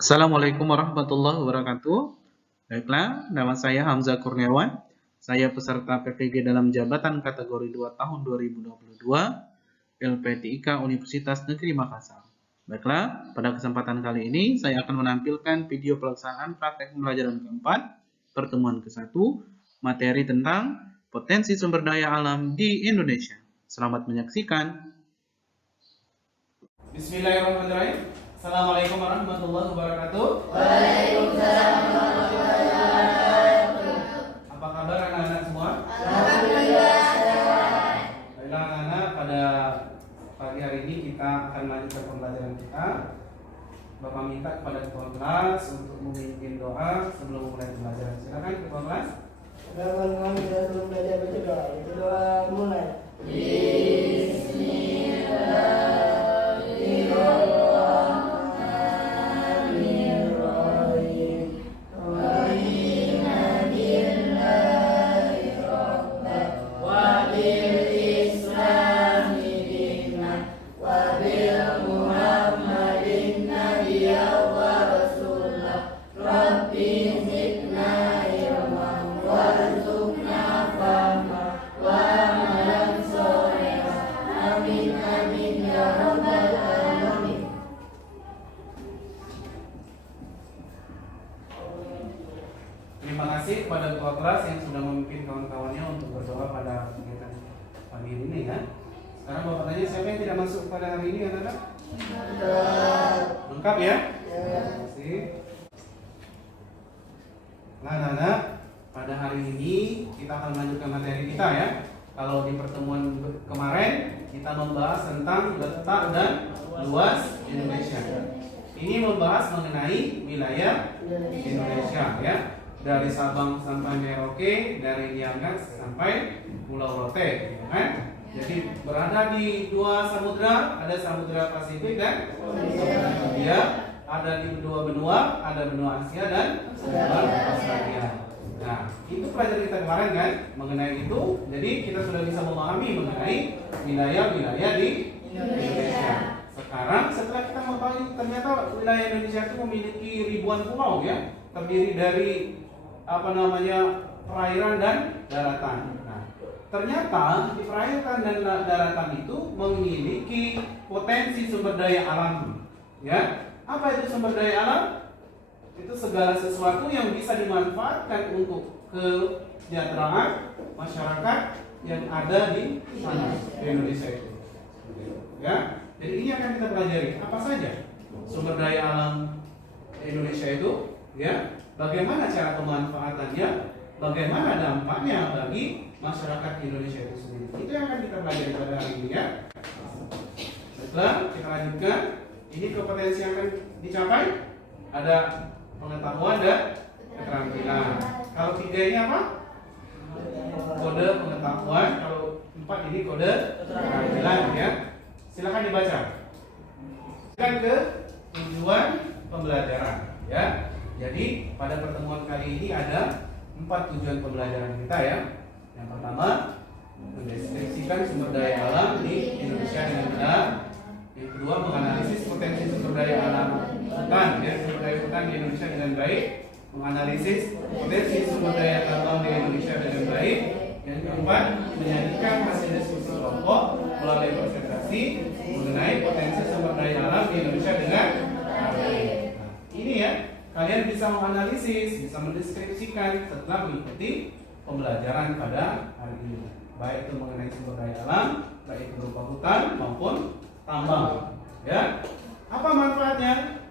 Assalamualaikum warahmatullahi wabarakatuh. Baiklah, nama saya Hamzah Kurniawan. Saya peserta PPG dalam jabatan kategori 2 tahun 2022 LPTIK Universitas Negeri Makassar. Baiklah, pada kesempatan kali ini saya akan menampilkan video pelaksanaan praktek pembelajaran keempat, pertemuan ke-1, materi tentang potensi sumber daya alam di Indonesia. Selamat menyaksikan. Bismillahirrahmanirrahim. Assalamualaikum warahmatullahi wabarakatuh. Waalaikumsalam warahmatullahi wabarakatuh. Apa kabar anak-anak semua? Alhamdulillah. Baiklah anak-anak, pada pagi hari ini kita akan melanjutkan pembelajaran kita. Bapak minta kepada ketua kelas untuk memimpin doa sebelum mulai pembelajaran. Silakan ketua kelas. Kami sebelum belajar berdoa. Doa mulai. Terima kasih kepada ketua kelas yang sudah memimpin kawan-kawannya untuk berdoa pada kegiatan pagi ini ya. Sekarang Bapak tanya, siapa yang tidak masuk pada hari ini anak-anak? Lengkap ya? Terima kasih. Nah anak-anak, pada hari ini kita akan melanjutkan materi kita ya. Kalau di pertemuan kemarin kita membahas tentang letak dan luas Indonesia. Ini membahas mengenai wilayah Indonesia ya. Dari Sabang sampai Merauke, dari Niagas sampai Pulau Rote, ya kan? Jadi berada di dua samudra, ada Samudra Pasifik dan Samudra Hindia, ada di dua benua, ada benua Asia dan benua Australia. Nah, itu pelajaran kita kemarin kan mengenai itu. Jadi kita sudah bisa memahami mengenai wilayah-wilayah di Indonesia. Sekarang setelah kita mengetahui ternyata wilayah Indonesia itu memiliki ribuan pulau ya, terdiri dari perairan dan daratan. Nah, ternyata di perairan dan daratan itu memiliki potensi sumber daya alam. Ya, apa itu sumber daya alam? Itu segala sesuatu yang bisa dimanfaatkan untuk kesejahteraan masyarakat yang ada di sana, di Indonesia itu. Ya, jadi ini akan kita pelajari apa saja sumber daya alam Indonesia itu, ya. Bagaimana cara pemanfaatannya, bagaimana dampaknya bagi masyarakat Indonesia itu sendiri. Itu yang akan kita pelajari pada hari ini ya. Setelah kita lanjutkan, ini kompetensi yang akan dicapai ada pengetahuan dan keterampilan. Kalau 3 ini apa? Kode pengetahuan. Kalau 4 ini kode keterampilan ya. Silakan dibaca. Silakan ke tujuan pembelajaran ya. Jadi pada pertemuan kali ini ada 4 tujuan pembelajaran kita ya. Yang pertama, mendeskripsikan sumber daya alam di Indonesia dengan benar. Yang kedua, menganalisis potensi sumber daya alam hutan ya, sumber daya hutan di Indonesia dengan baik. Menganalisis potensi sumber daya alam di Indonesia dengan baik. Yang keempat, menyajikan hasil diskusi kelompok melalui presentasi mengenai potensi sumber daya alam di Indonesia dengan baik. Nah, ini ya. Kalian bisa menganalisis, bisa mendeskripsikan setelah mengikuti pembelajaran pada hari ini. Baik itu mengenai sumber daya alam, baik itu berupa hutan maupun tambang. Ya, apa manfaatnya?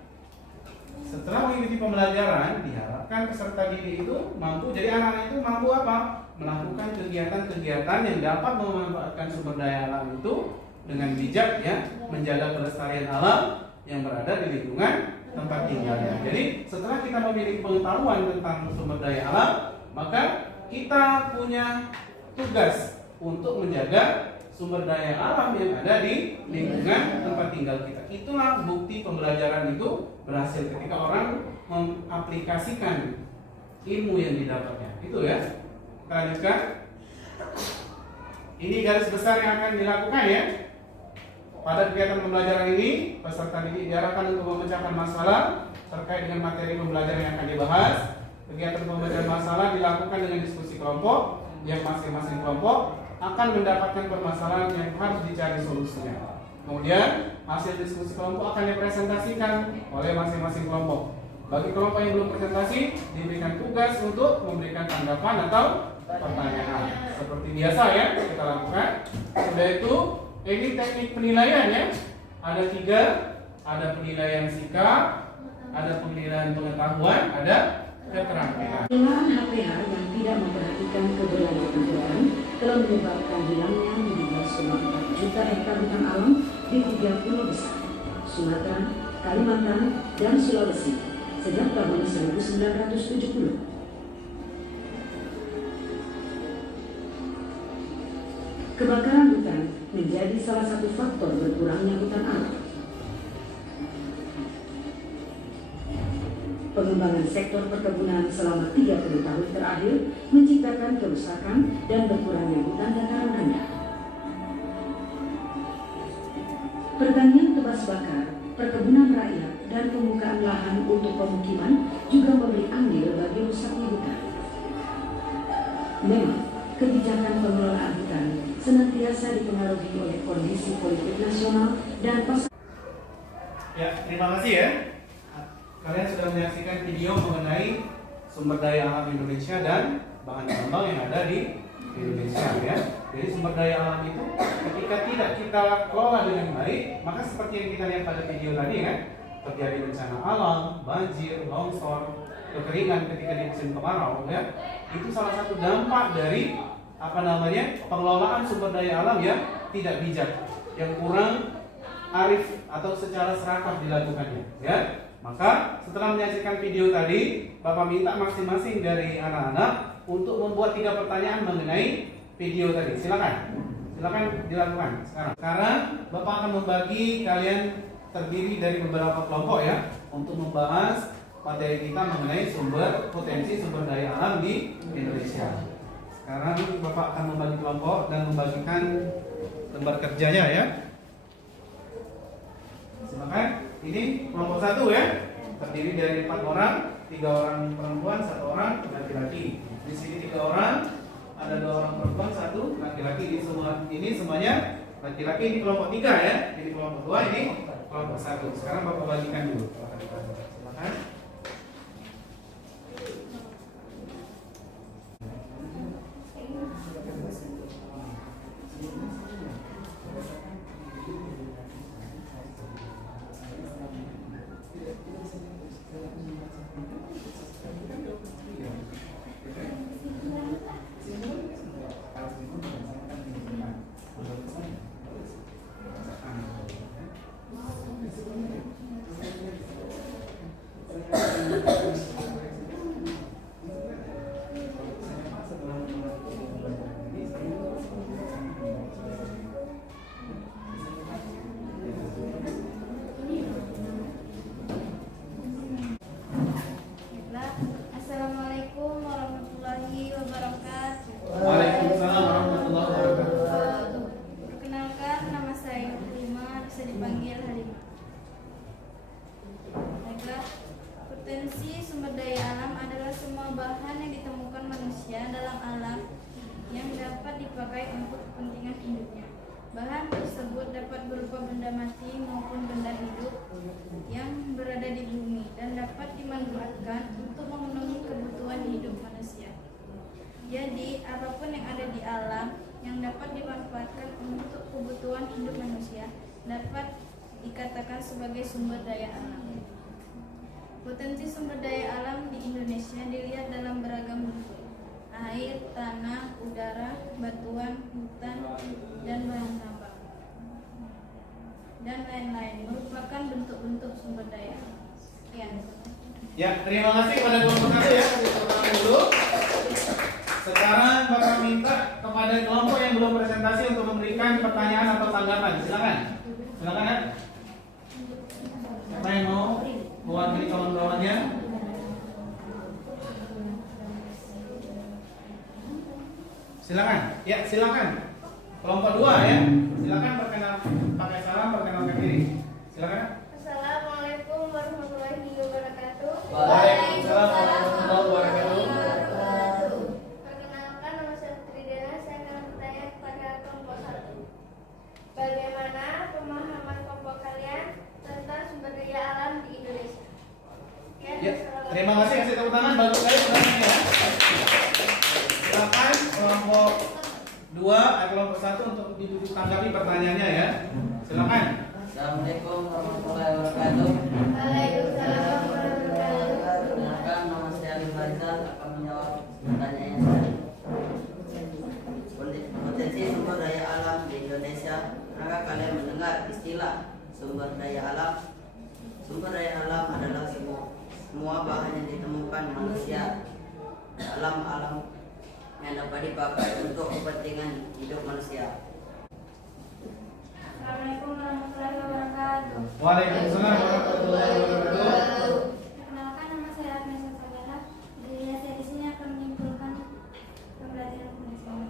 Setelah mengikuti pembelajaran, diharapkan peserta didik itu mampu, jadi anak itu mampu apa? Melakukan kegiatan-kegiatan yang dapat memanfaatkan sumber daya alam itu dengan bijak ya, menjaga kelestarian alam yang berada di lingkungan tempat tinggalnya. Jadi setelah kita memiliki pengetahuan tentang sumber daya alam, maka kita punya tugas untuk menjaga sumber daya alam yang ada di lingkungan tempat tinggal kita. Itulah bukti pembelajaran itu berhasil ketika orang mengaplikasikan ilmu yang didapatnya. Itu ya. Kita lanjutkan. Ini garis besar yang akan dilakukan ya. Pada kegiatan pembelajaran ini, peserta didik diarahkan untuk memecahkan masalah terkait dengan materi pembelajaran yang akan dibahas. Kegiatan pembelajaran masalah dilakukan dengan diskusi kelompok, yang masing-masing kelompok akan mendapatkan permasalahan yang harus dicari solusinya. Kemudian, hasil diskusi kelompok akan dipresentasikan oleh masing-masing kelompok. Bagi kelompok yang belum presentasi, diberikan tugas untuk memberikan tanggapan atau pertanyaan. Seperti biasa ya, kita lakukan. Sudah itu, ini teknik penilaian ya. Ada 3, ada penilaian sikap, ada penilaian pengetahuan, ada keterampilan. Penggunaan HPH yang tidak memperhatikan keberlanjutan alam telah menyebabkan hilangnya minimal 4 juta hektar hutan alam di 3 pulau besar, Sumatera, Kalimantan, dan Sulawesi sejak tahun 1970. Kebakaran hutan menjadi salah satu faktor berkurangnya hutan alam. Pengembangan sektor perkebunan selama 30 tahun terakhir menciptakan kerusakan dan berkurangnya hutan dataran rendah. Pertanian tebas bakar, perkebunan rakyat, dan pembukaan lahan untuk pemukiman juga memberi andil bagi rusaknya hutan. Memang, kebijakan pengelolaan hutan senantiasa dipengaruhi oleh kondisi politik nasional dan pasar. Ya, terima kasih ya. Kalian sudah menyaksikan video mengenai sumber daya alam Indonesia dan bahan tambang yang ada di Indonesia ya. Jadi sumber daya alam itu ketika tidak kita kelola dengan baik, maka seperti yang kita lihat pada video tadi kan, terjadi bencana alam, banjir, longsor, kekeringan ketika di musim kemarau ya. Itu salah satu dampak dari pengelolaan sumber daya alam yang tidak bijak, yang kurang arif atau secara serakah dilakukannya ya. Maka setelah menyaksikan video tadi, Bapak minta masing-masing dari anak-anak untuk membuat 3 pertanyaan mengenai video tadi. Silakan dilakukan sekarang. Bapak akan membagi kalian terdiri dari beberapa kelompok ya, untuk membahas materi kita mengenai potensi sumber daya alam di Indonesia. Sekarang Bapak akan membagi kelompok dan membagikan lembar kerjanya ya. Silakan. Ini kelompok 1 ya, terdiri dari 4 orang, 3 orang perempuan, 1 orang laki-laki. Di sini 3 orang, ada 2 orang perempuan, 1 laki-laki. Ini semuanya laki-laki. Ini kelompok 3 ya. Ini kelompok 2, ini kelompok 1. Sekarang Bapak bagikan dulu. Silakan. Assalamualaikum warahmatullahi wabarakatuh. Waalaikumsalam warahmatullahi wabarakatuh. Perkenalkan, nama saya Halimah, bisa dipanggil Halimah. Baiklah, potensi sumber daya alam adalah semua bahan yang ditemukan manusia dalam alam yang dapat dipakai untuk kepentingan hidupnya. Bahan tersebut dapat berupa benda mati maupun benda hidup yang berada di bumi dan dapat dimanfaatkan untuk memenuhi kebutuhan hidup manusia. Jadi, apapun yang ada di alam yang dapat dimanfaatkan untuk kebutuhan hidup manusia dapat dikatakan sebagai sumber daya alam. Potensi sumber daya alam di Indonesia dilihat dalam beragam bentuk: air, tanah, udara, batuan, hutan, dan bahan tambang, dan lain-lain merupakan bentuk-bentuk sumber daya alam. Sekian. Ya, terima kasih pada kelompok 1 ya. Kita dulu. Sekarang Bapak minta kepada kelompok yang belum presentasi untuk memberikan pertanyaan atau tanggapan. Silakan ya. Siapa yang mau mewakili kawan-kawannya? Silakan. Ya, silakan. Kelompok 2 ya. Silakan perkenalkan, pakai salam, perkenalkan diri. Silakan. Assalamualaikum warahmatullahi wabarakatuh. Waalaikumsalam warahmatullahi wabarakatuh. Perkenalkan, nama saya Tridena. Saya akan bertanya kepada kelompok 1. Bagaimana pemahaman kelompok kalian tentang sumber daya alam di Indonesia? Ya, terima kasih, kasih tepuk tangan, bantu saya sebenarnya. Silakan kelompok 2, kelompok 1 untuk ditanggapi pertanyaannya ya. Silakan. Assalamualaikum warahmatullahi wabarakatuh. Waalaikumsalam warahmatullahi wabarakatuh. Perkenalkan, nama saya Ali Faisal akan menjawab pertanyaan tadi. Potensi sumber daya alam di Indonesia. Apakah kalian mendengar istilah sumber daya alam? Sumber daya alam adalah semua bahan yang ditemukan manusia dalam alam yang dapat dipakai untuk kepentingan hidup manusia. Assalamualaikum warahmatullahi wabarakatuh. Waalaikumsalam warahmatullahi wabarakatuh. Perkenalkan, nama saya Agnes Sabella. Jadi saya di sini akan menyimpulkan pembelajaran pengetahuan.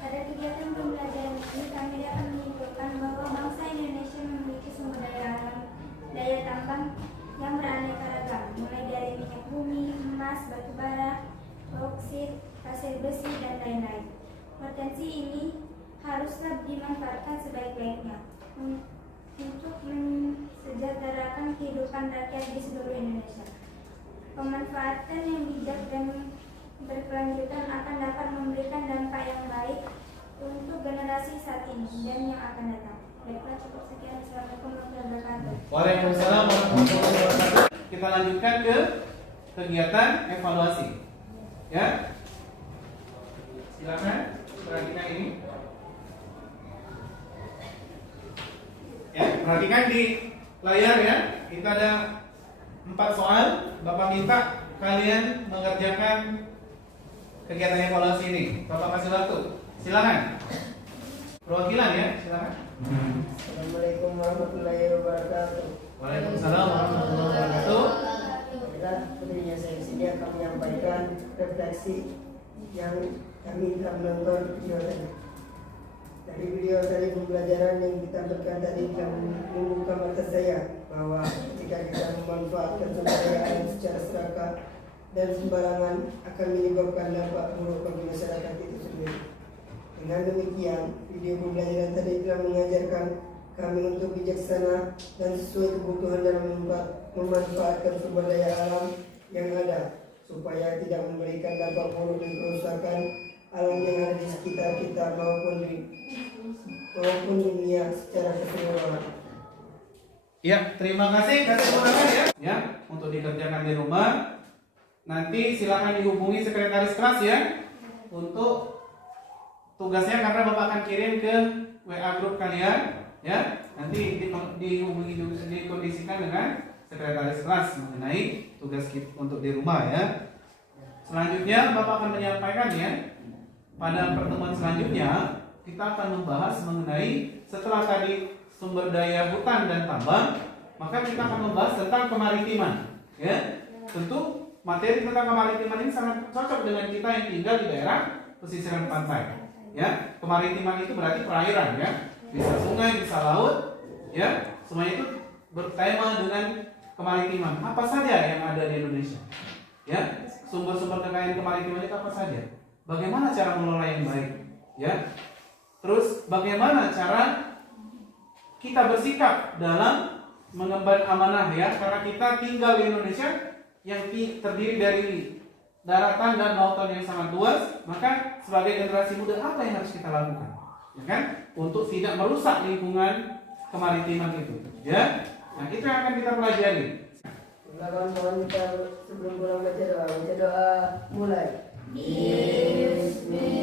Pada kegiatan pembelajaran ini kami akan menyimpulkan bahwa bangsa Indonesia memiliki sumber daya alam, daya tambang yang beraneka ragam, mulai dari minyak bumi, emas, batu bara, bauksit, pasir besi, dan lain-lain. Potensi ini haruslah dimanfaatkan sebaik-baiknya untuk mensejahterakan kehidupan rakyat di seluruh Indonesia. Pemanfaatan yang bijak dan berkelanjutan akan dapat memberikan dampak yang baik untuk generasi saat ini dan yang akan datang. Baiklah, cukup sekian. Assalamualaikum warahmatullahi wabarakatuh. Waalaikumsalam warahmatullahi wabarakatuh. Kita lanjutkan ke kegiatan evaluasi. Ya. Silakan perhatikan ini. Ya, perhatikan di layar ya. Kita ada 4 soal. Bapak minta kalian mengerjakan kegiatan evaluasi ini. Bapak kasih waktu. Silakan. Perwakilan ya, silakan. Assalamualaikum warahmatullahi wabarakatuh. Waalaikumsalam warahmatullahi wabarakatuh. Baiklah, sepertinya saya sini akan menyampaikan refleksi yang kami telah menonton video tadi. Dari video tadi pembelajaran yang kita berikan tadi telah membuka mata saya bahwa jika kita memanfaatkan sumber daya alam secara serakah dan sembarangan akan menyebabkan dampak buruk bagi masyarakat itu sendiri. Dengan demikian, video pembelajaran tadi telah mengajarkan kami untuk bijaksana dan sesuai kebutuhan dalam memanfaatkan sumber daya alam yang ada supaya tidak memberikan dampak buruk dan kerusakan alam yang ada di sekitar kita maupun dunia secara keseluruhan. Ya, terima kasih. Kasih tangan ya. Ya, untuk dikerjakan di rumah. Nanti silakan dihubungi sekretaris kelas ya untuk tugasnya, karena Bapak akan kirim ke WA grup kalian ya. Nanti dihubungi, dikondisikan dengan sekretaris kelas mengenai tugas kita untuk di rumah ya. Selanjutnya Bapak akan menyampaikan ya, pada pertemuan selanjutnya kita akan membahas mengenai, setelah tadi sumber daya hutan dan tambang, maka kita akan membahas tentang kemaritiman ya. Tentu materi tentang kemaritiman ini sangat cocok dengan kita yang tinggal di daerah pesisiran pantai ya. Kemaritiman itu berarti perairan ya, bisa sungai, bisa laut ya, semuanya itu bertema dengan kemaritiman. Apa saja yang ada di Indonesia ya, sumber-sumber kekayaan kemaritiman itu apa saja, bagaimana cara mengelola yang baik ya, terus bagaimana cara kita bersikap dalam mengemban amanah ya, karena kita tinggal di Indonesia yang terdiri dari daratan dan lautan yang sangat luas. Maka sebagai generasi muda apa yang harus kita lakukan ya kan, untuk tidak merusak lingkungan kemaritiman itu ya. Nah, itu yang akan kita pelajari. Kawan-kawan, kita sebelum pulang baca doa mulai. Bismillah.